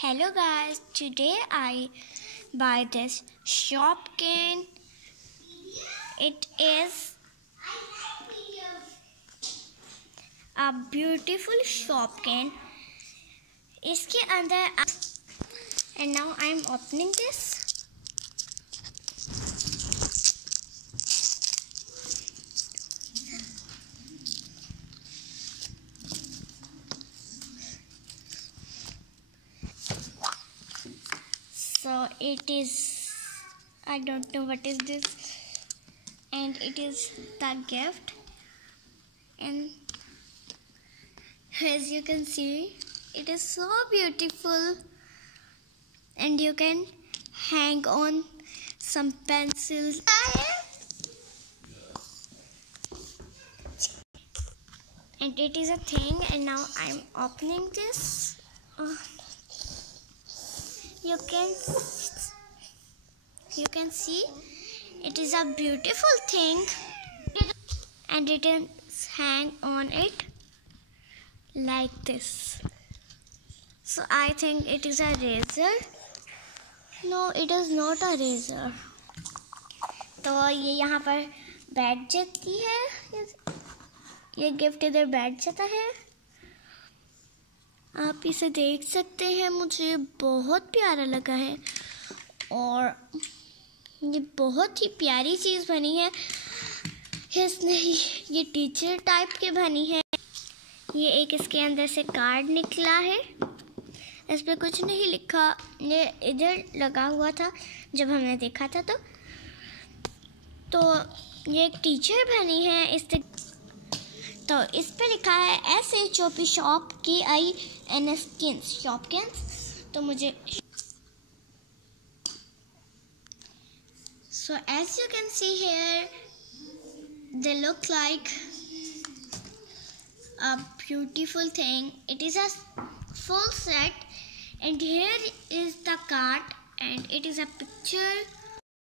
Hello guys, today I buy this Shopkin. It is a beautiful Shopkin. इसके अंदर and now I am opening this. So it is, I don't know what is this, and it is the gift, and as you can see it is so beautiful, and you can hang on some pencils, and it is a thing. And now I'm opening this. You can see it is a beautiful thing, and it is hang on it like this. So I think it is a razor. No, it is not a razor. तो ये यहाँ पर बैठ जाती है, ये gift इधर बैठ जाता है, आप इसे देख सकते हैं। मुझे बहुत प्यारा लगा है और ये बहुत ही प्यारी चीज़ बनी है। इसने ये टीचर टाइप के बनी है। ये एक इसके अंदर से कार्ड निकला है, इस पर कुछ नहीं लिखा, ये इधर लगा हुआ था जब हमने देखा था। तो ये एक टीचर बनी है। तो इस पे लिखा है SHOP Shopkins। तो मुझे so as you can see here, they look like a beautiful thing. It is a full set, and here is the card, and it is a picture